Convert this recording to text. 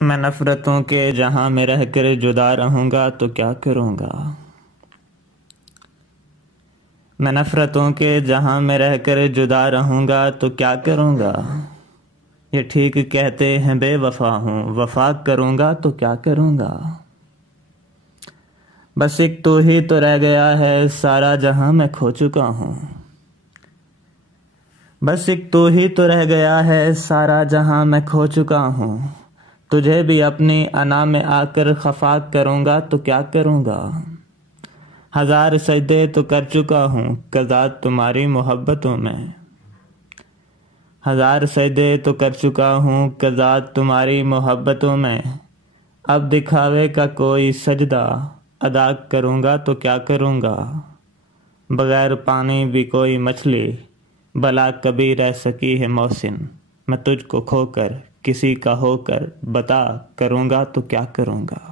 मैं नफरतों के जहां में रह कर जुदा रहूंगा तो क्या करूंगा। मैं नफरतों के जहां में रह कर जुदा रहूंगा तो क्या करूंगा। ये ठीक कहते हैं बेवफा हूं, वफा करूंगा तो क्या करूंगा। बस एक तो ही तो रह गया है, सारा जहां मैं खो चुका हूं। बस एक तो ही तो रह गया है, सारा जहां मैं खो चुका हूं। तुझे भी अपनी अना में आकर खफा करूंगा तो क्या करूंगा। हजार सजदे तो कर चुका हूं कज़ा तुम्हारी मोहब्बतों में। हजार सजदे तो कर चुका हूं कज़ा तुम्हारी मोहब्बतों में। अब दिखावे का कोई सजदा अदा करूंगा तो क्या करूंगा। बगैर पानी भी कोई मछली भला कभी रह सकी है मौसिन। मैं तुझको खोकर किसी का होकर बता करूंगा तो क्या करूंगा।